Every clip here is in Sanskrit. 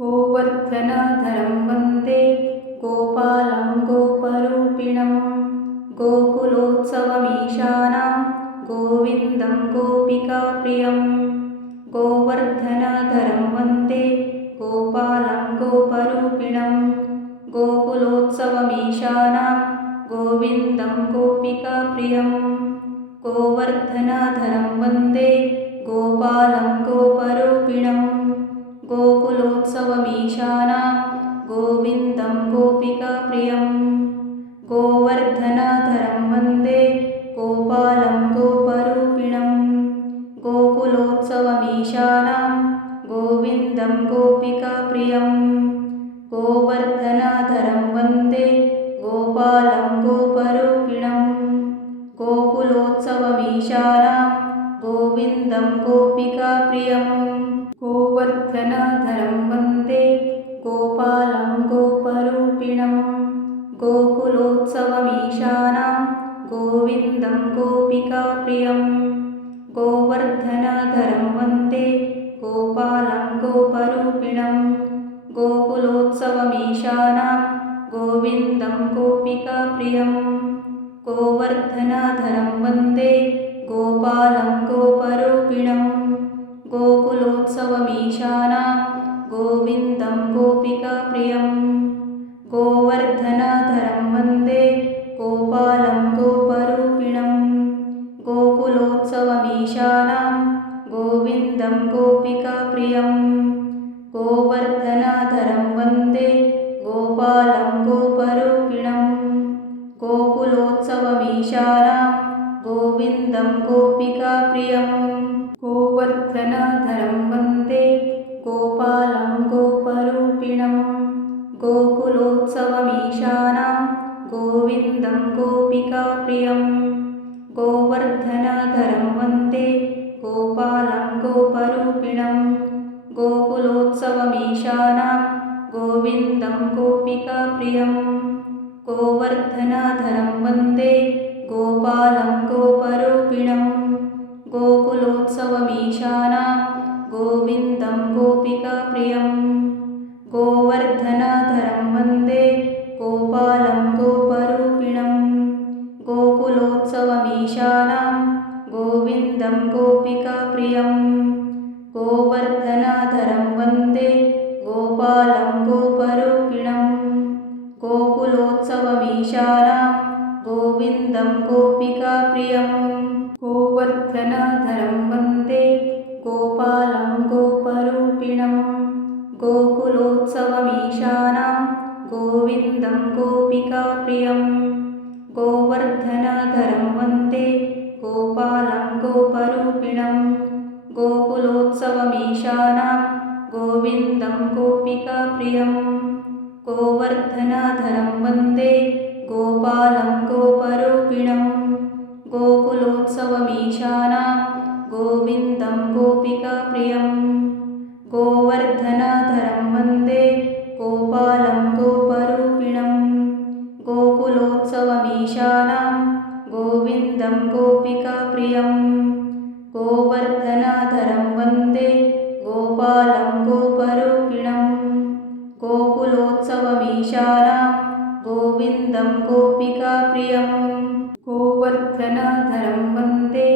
गोवर्धनधरं वन्दे गोपालं गोपरूपिणं गोकुलोत्सवमीशानां गोविन्दं गोपिकाप्रियं गोवर्धनधरं वन्दे गोपालं गोपरूपिणं गोकुलोत्सवमीशानां गोविन्दं गोपिकाप्रियं गोवर्धनधरं वन्दे गोपालं गोपरूपिणं गोकुलोत्सवमीशानां गोविन्दं गोपिकाप्रियं गोवर्धनधरं वन्दे गोपालं गोपरूपिणं गोकुलोत्सवमीशानां गोविन्दं गोपिकाप्रियं गोवर्धनधरं वन्दे गोपालं गोपरूपिणं गोकुलोत्सवमीशानां गोविन्दं गोपिकाप्रियं गोवर्धनधरं वन्दे गोपालं गोपरूपिणं गोकुलोत्सवमीशानां गोविन्दं गोपिकाप्रियं गोवर्धनधरं वन्दे गोपालं गोपरूपिणं गोकुलोत्सवमीशानां गोविन्दं गोपिकाप्रियं गोवर्धनधरं वन्दे गोपालं गोपरूपिणं गोकुलोत्सवमीशानां गोविन्दं गोपिकाप्रियं गोवर्धनधरं वन्दे गोपालं गोपरूपिणं गोकुलोत्सवमीशानां गोविन्दं गोपिकाप्रियं गोवर्धनधरं वन्दे गोपालं गोपरूपिणं गोकुलोत्सवमीशानां गोविन्दं गोपिकाप्रियं गोवर्धनधरं वन्दे गोपालं गोपरूपिणं गोकुलोत्सवमीशानां गोविन्दं गोपिकाप्रियं गोवर्धनधरं वन्दे गोपालं गोपरूपिणं गोकुलोत्सवमीशानां गोविन्दं गोपिकाप्रियं गोवर्धनधरं वन्दे गोपालं गोपरूपिणं गोकुलोत्सवमीशानां गोविन्दं गोपिकाप्रियं गोवर्धनधरं वन्दे गोपालं गोपरूपिणं गोकुलोत्सवमीशानां गोविन्दं गोपिकाप्रियं गोवर्धनधरं वन्दे गोपालं गोपरूपिणं गोकुलोत्सवमीशानां गोविन्दं गोपिकाप्रियं गोवर्धनधरं वन्दे गोपालं गोपरूपिणं गोकुलोत्सवमीशानां गोविन्दं गोपिकाप्रियं गोवर्धनधरं वन्दे गोपालं गोपरूपिणं गोकुलोत्सवमीशानां गोविन्दं गोपिकाप्रियं गोवर्धनधरं वन्दे गोपालं गोपरूपिणं गोकुलोत्सवमीशानां गोविन्दं गोपिकाप्रियं गोवर्धनधरं वन्दे गोपालं गोपरूपिणं गोकुलोत्सवमीशानां गोविन्दं गोपिकाप्रियं गोवर्धनधरं वन्दे गोपालं गोपरूपिणं गोकुलोत्सवमीशानां गोविन्दं गोपिकाप्रियं गोवर्धनधरं वन्दे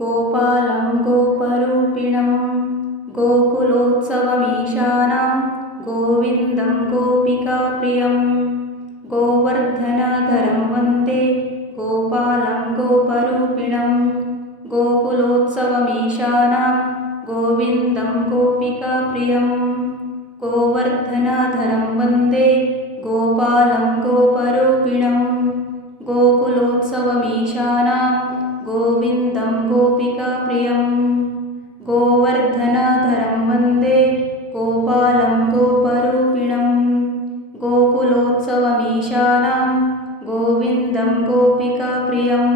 गोपालं गोपरूपिणं गोकुलोत्सवमीशानां गोविन्दं गोपिकाप्रियं गोवर्धनधरं वन्दे गोपालं गोपरूपिणं गोकुलोत्सवमीशानां गोविन्दं गोपिकाप्रियं गोवर्धनधरं वन्दे गोपालं गोपरूपिणं गोकुलोत्सवमीशानां गोविन्दं गोपिकाप्रियं गोवर्धनधरं वन्दे गोपालं गोपरूपिणं गोकुलोत्सवमीशानां गोविन्दं गोपिकाप्रियं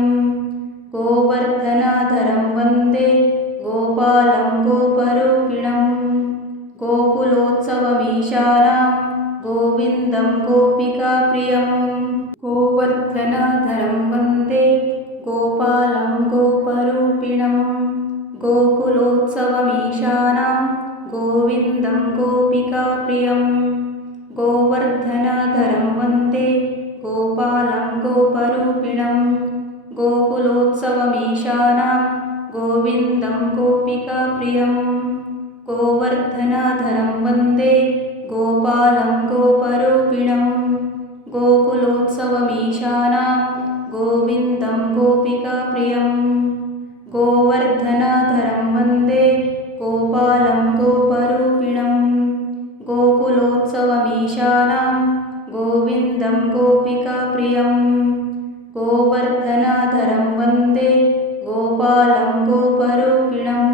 गोवर्धनधरं वन्दे गोपालं गोपरूपिणं गोकुलोत्सवमीशानां गोविन्दं गोपिकाप्रियं गोवर्धनधरं वन्दे गोपालं गोपरूपिणं गोकुलोत्सवमीशानां गोविन्दं गोपिकाप्रियं गोवर्धनधरं वन्दे गोपालं गोपरूपिणं गोकुलोत्सवमीशानां गोविन्दं गोपिकाप्रियं गोवर्धनधरं वन्दे गोपालं गोपरूपिणं गोकुलोत्सवमीशानां गोविन्दं गोपिकाप्रियं गोवर्धनधरं वन्दे गोपालं गोपरूपिणं गोकुलोत्सवमीशानां गोविन्दं गोपिकाप्रियं गोवर्धनधरं वन्दे गोपालं गोपरूपिणं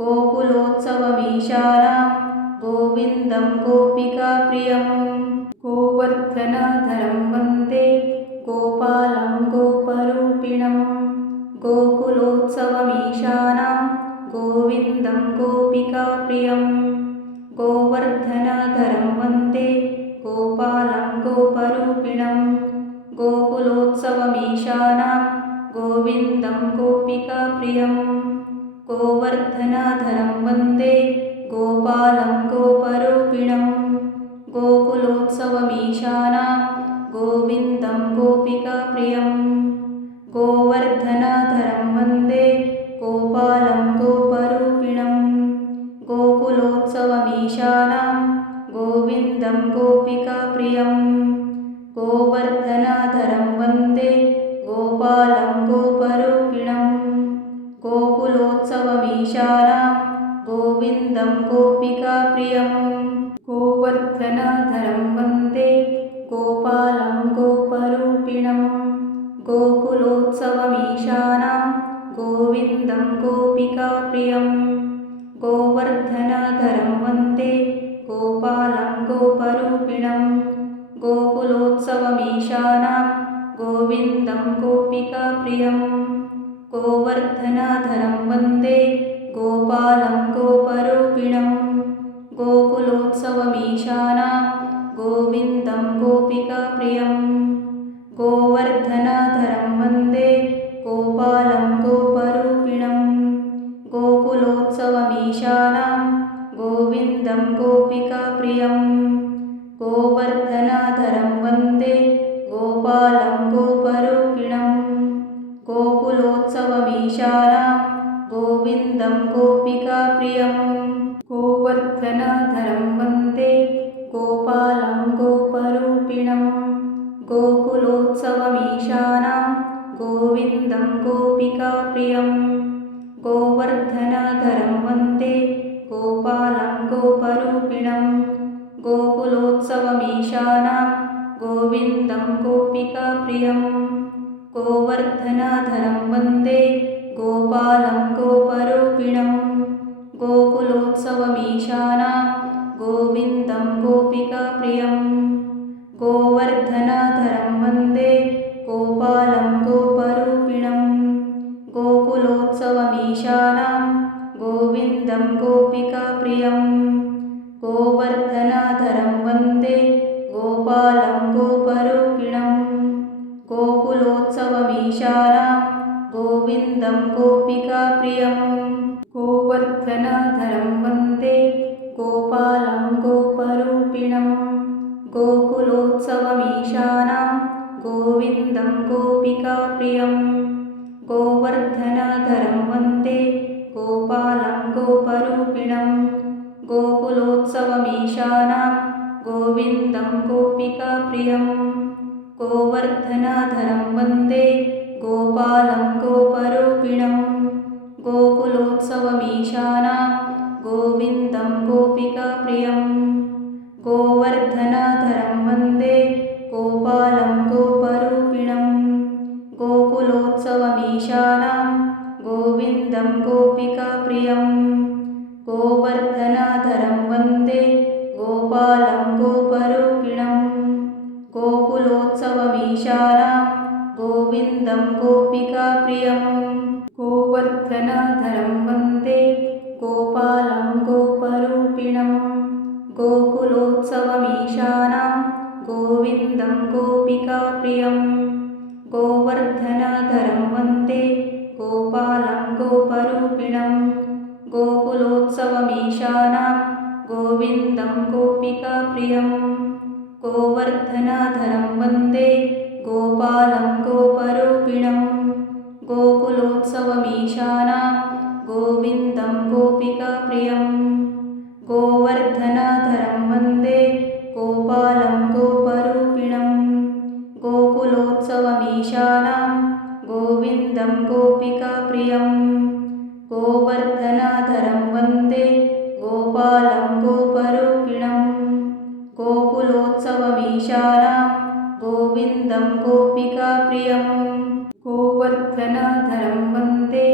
गोकुलोत्सवमीशानां गोविन्दं गोपिकाप्रियं गोवर्धनधरं वन्दे गोपालं गोपरूपिणं गोकुलोत्सवमीशानां गोविन्दं गोपिकाप्रियं गोवर्धनधरं वन्दे गोपालं गोपरूपिणं गोकुलोत्सवमीशानां गोविन्दं गोपिकाप्रियं गोवर्धनधरं वन्दे गोपालं गोपरूपिणं गोकुलोत्सवमीशानां गोविन्दं गोपिकाप्रियं गोवर्धनधरं वन्दे गोपालं गोपरूपिणं गोकुलोत्सवमीशानां गोविन्दं गोपिकाप्रियं गोवर्धनधरं वन्दे गोपालं गोपरूपिणं गोकुलोत्सवमीशानां गोविन्दं गोपिकाप्रियं गोवर्धनधरं वन्दे गोपालं गोपरूपिणं गोकुलोत्सवमीशानां गोविन्दं गोपिकाप्रियं गोवर्धनधरं वन्दे गोपालं गोपरूपिणं गोकुलोत्सवमीशानां गोविन्दं गोपिकाप्रियं गोवर्धनधरं वन्दे गोपालं गोपरूपिणं गोकुलोत्सवमीशानां गोविन्दं गोपिकाप्रियं गोवर्धनधरं वन्दे गोपालं गोपरूपिणं गोकुलोत्सवमीशानां गोविन्दं गोपिकाप्रियं गोवर्धनधरं वन्दे गोपालं गोपरूपिणं गोकुलोत्सवमीशानां गोविन्दं गोपिकाप्रियं गोवर्धनधरं वन्दे गोपालं गोपरूपिणं गोकुलोत्सवमीशानां गोविन्दं गोपिकाप्रियं गोवर्धनधरं वन्दे गोपालं गोपरूपिणं गोकुलोत्सवमीशानां गोविन्दं गोपिकाप्रियं गोवर्धनधरं वन्दे गोपालं गोपरूपिणं गोकुलोत्सवमीशानां गोविन्दं गोपिकाप्रियं गोवर्धनधरं वन्दे गोपालं गोपरूपिणं गोकुलोत्सवमीशानां गोविन्दं गोपिकाप्रियं गोवर्धनधरं वन्दे गोपालं गोपरूपिणं गोकुलोत्सवमीशानां गोविन्दं गोपिकाप्रियं गोवर्धनधरं वन्दे गोपालं गोपरूपिणं गोकुलोत्सवमीशानां गोविन्दं गोपिकाप्रियं गोवर्धनधरं वन्दे गोपालं गोपरूपिणं गोकुलोत्सवमीशानां गोविन्दं गोपिकाप्रियं गोवर्धनधरं वन्दे गोपालं गोपरूपिणं गोकुलोत्सवमीशानां गोविन्दं गोपिकाप्रियं गोवर्धनधरं वन्दे गोपालं गोपरूपिणं गोकुलोत्सवमीशानां गोविन्दं गोपिकाप्रियं गोवर्धनधरं वन्दे गोपालं गोपरूपिणं गोकुलोत्सवमीशानां गोविन्दं गोपिकाप्रियं गोवर्धनधरं वन्दे गोपालं गोपरूपिणं गोकुलोत्सवमीशानां गोविन्दं गोपिकाप्रियं गोवर्धनधरं वन्दे गोपालं गोपरूपिणं गोकुलोत्सवमीशानां गोविन्दं गोपिकाप्रियं गोवर्धनधरं वन्दे गोपालं गोपरूपिणं गोकुलोत्सवमीशानां गोविन्दं गोपिकाप्रियं गोवर्धनधरं वन्दे गोपालं गोपरूपिणं गोकुलोत्सवमीशानां गोविन्दं गोपिकाप्रियं गोवर्धनधरं वन्दे गोपालं गोपरूपिणं गोकुलोत्सवमीशानां गोविन्दं गोपिकाप्रियं गोवर्धनधरं वन्दे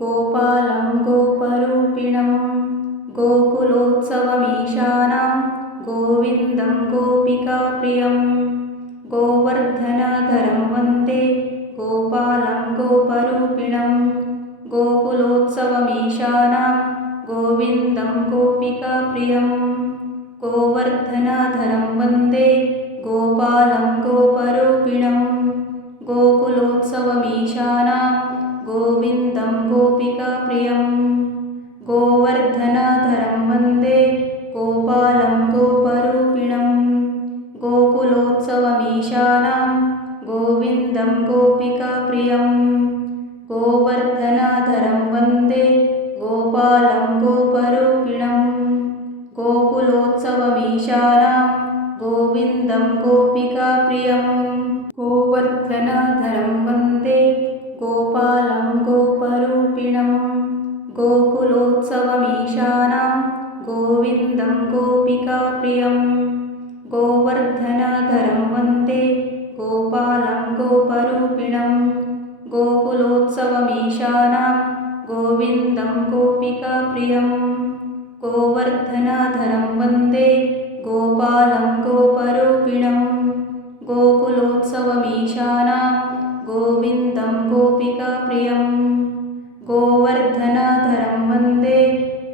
गोपालं गोपरूपिणं गोकुलोत्सवमीशानां गोविन्दं गोपिकाप्रियं गोवर्धनधरं वन्दे गोपालं गोपरूपिणं गोकुलोत्सवमीशानां गोविन्दं गोपिकाप्रियं गोवर्धनधरं वन्दे गोपालं गोपरूपिणं गोकुलोत्सवमीशानां गोविन्दं गोपिकाप्रियं गोवर्धनधरं वन्दे गोपालं गोपरूपिणं गोकुलोत्सवमीशानां गोविन्दं गोपिकाप्रियं गोवर्धनधरं वन्दे गोपालं गोपरूपिणं गोकुलोत्सवमीशानां गोविन्दं गोपिकाप्रियं गोवर्धनधरं वन्दे गोपालं गोपरूपिणं गोकुलोत्सवमीशानां गोविन्दं गोपिकाप्रियं गोवर्धनधरं वन्दे गोपालं गोपरूपिणं गोकुलोत्सवमीशानां गोविन्दं गोपिकाप्रियं गोवर्धनधरं वन्दे गोपालं गोपरूपिणं गोकुलोत्सवमीशानां गोविन्दं गोपिकाप्रियं गोवर्धनधरं वन्दे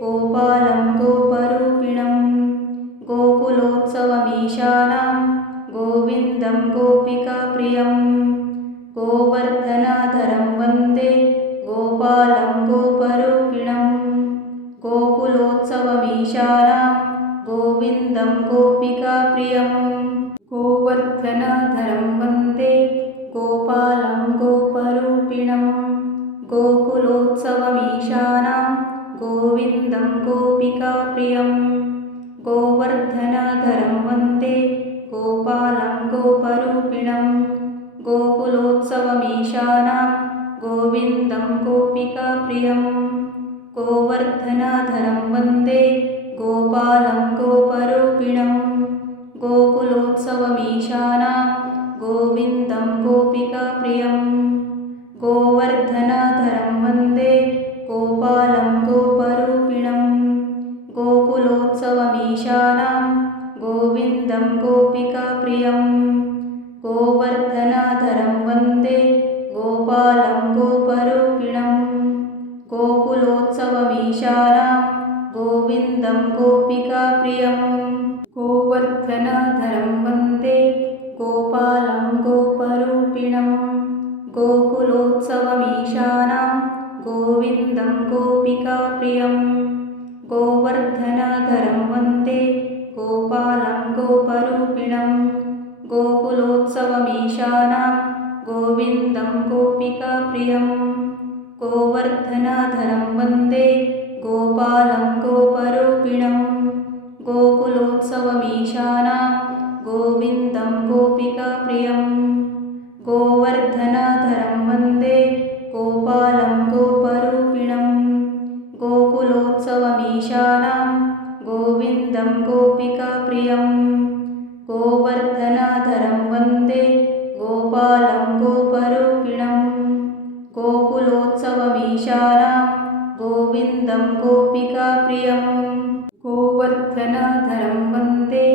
गोपालं गोपरूपिणं गोकुलोत्सवमीशानां गोविन्दं गोपिकाप्रियं गोवर्धनधरं वन्दे गोपालं गोपरूपिणं गोकुलोत्सवमीशानां गोविन्दं गोपिकाप्रियं गोवर्धनधरं वन्दे गोपालं गोपरूपिणं गोकुलोत्सवमीशानां गोविन्दं गोपिकाप्रियं गोवर्धनधरं वन्दे गोपालं गोपरूपिणं गोकुलोत्सवमीशानां गोविन्दं गोपिकाप्रियं गोवर्धनधरं वन्दे गोपालं गोपरूपिणं गोकुलोत्सवमीशानां गोविन्दं गोपिकाप्रियं गोवर्धनधरं वन्दे गोपालं गोपरूपिणं गोकुलोत्सवमीशानां गोविन्दं गोपिकाप्रियं गोवर्धनधरं वन्दे गोपालं गोपरूपिणं गोकुलोत्सवमीशानां गोविन्दं गोपिकाप्रियं गोवर्धनधरं वन्दे गोपालं गोपरूपिणं गोकुलोत्सवमीशानां गोविन्दं गोपिकाप्रियं गोवर्धनधरं वन्दे गोपालं गोपरूपिणं गोकुलोत्सवमीशानां गोविन्दं गोपिकाप्रियं गोवर्धनधरं वन्दे गोपालं गोपरूपिणं गोकुलोत्सवमीशानां गोविन्दं गोपिकाप्रियं गोवर्धनधरं वन्दे गोपालं गोपरूपिणं गोकुलोत्सवमीशानां गोविन्दं गोपिकाप्रियं गोवर्धनधरं वन्दे गोपालं गोपरूपिणं गोकुलोत्सवमीशानां गोविन्दं गोपिकाप्रियं गोवर्धनधरं वन्दे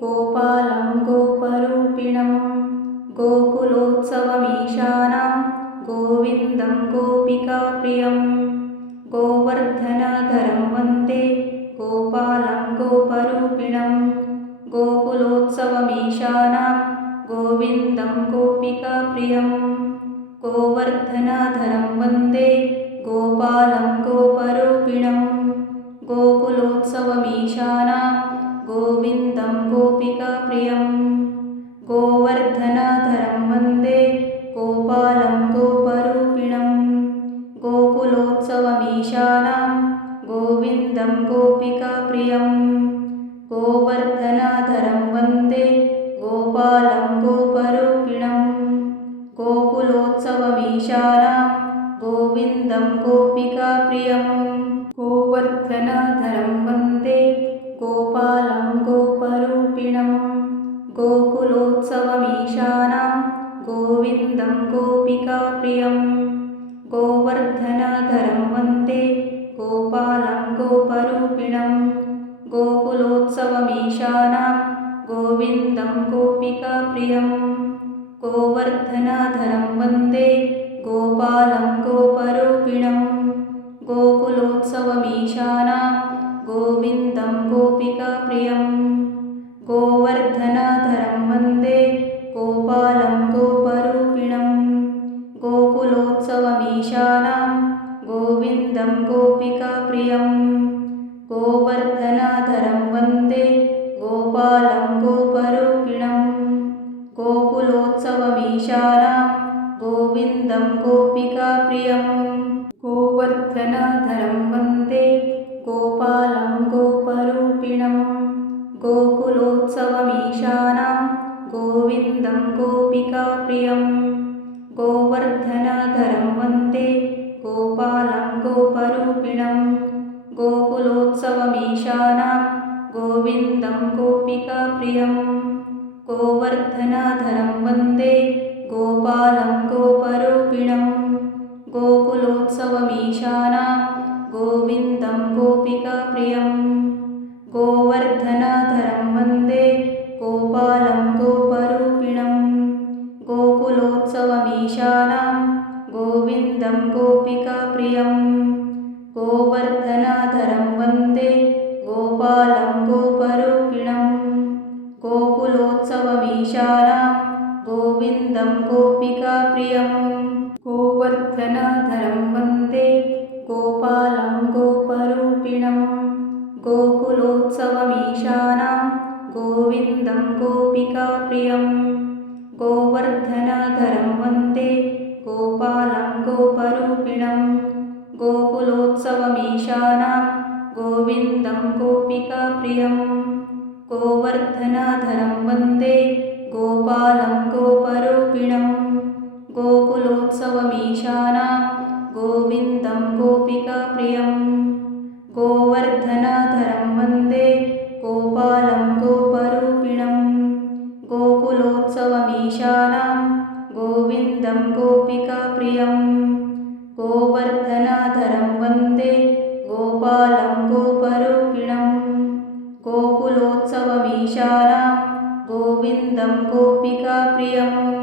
गोपालं गोपरूपिणं गोकुलोत्सवमीशानां गोविन्दं गोपिकाप्रियं गोवर्धनधरं वन्दे गोपालं गोपरूपिणं गोकुलोत्सवमीशानां गोविन्दं गोपिकाप्रियं गोवर्धनधरं वन्दे गोपालं गोपरूपिणं गोकुलोत्सवमीशानां गोविन्दं गोपिकाप्रियं गोवर्धनधरं वन्दे गोपालं गोपरूपिणं गोकुलोत्सवमीशानां गोविन्दं गोपिकाप्रियं गोवर्धनधरं वन्दे गोपालं गोपरूपिणं गोकुलोत्सवमीशानां गोविन्दं गोपिकाप्रियं गोवर्धनधरं वन्दे गोपालं गोपरूपिणं गोकुलोत्सवमीशानां गोविन्दं गोपिकाप्रियं गोवर्धनधरं वन्दे गोपालं गोपरूपिणं गोकुलोत्सवमीशानां गोविन्दं गोपिकाप्रियं गोवर्धनधरं वन्दे गोपालं गोपरूपिणं गोकुलोत्सवमीशानां गोविन्दं गोपिकाप्रियं गोवर्धनधरं वन्दे गोपालं गोपरूपिणं गोकुलोत्सवमीशानां गोविन्दं गोपिकाप्रियं गोवर्धनधरं वन्दे गोपालं गोपरूपिणं गोकुलोत्सवमीशानां गोविन्दं गोपिकाप्रियं गोवर्धनधरं वन्दे गोपालं गोपरूपिणं गोकुलोत्सवमीशानां गोविन्दं गोपिकाप्रियं गोवर्धनधरं वन्दे गोपालं गोपरूपिणं गोकुलोत्सवमीशानां गोविन्दं गोपिकाप्रियं गोवर्धनधरं वन्दे गोपालं गोपरूपिणं गोकुलोत्सवमीशानां गोविन्दं गोपिकाप्रियं गोवर्धनधरं वन्दे गोपालं गोपरूपिणं गोकुलोत्सवमीशानां गोविन्दं गोपिकाप्रियं गोवर्धनधरं वन्दे गोपालं गोपरूपिणं गोकुलोत्सवमीशानां गोविन्दं गोपिकाप्रियं गोवर्धनधरं वन्दे गोपालं गोपरूपिणं गोकुलोत्सवमीशानां गोविन्दं गोपिकाप्रियं गोवर्धनधरं वन्दे गोपालं गोपरूपिणं गोकुलोत्सवमीशानां गोविन्दं गोपिकाप्रियं गोवर्धनधरं वन्दे गोपालं गोपरूपिणं गोकुलोत्सवमीशानां गोविन्दं गोपिकाप्रियं गोवर्धनधरं वन्दे गोपालं गोपरूपिणं गोकुलोत्सवमीशानां गोविन्दं गोपिकाप्रियं गोवर्धनधरं वन्दे गोपालं गोपरूपिणं गोकुलोत्सवमीशानां गोविन्दं गोपिकाप्रियम्।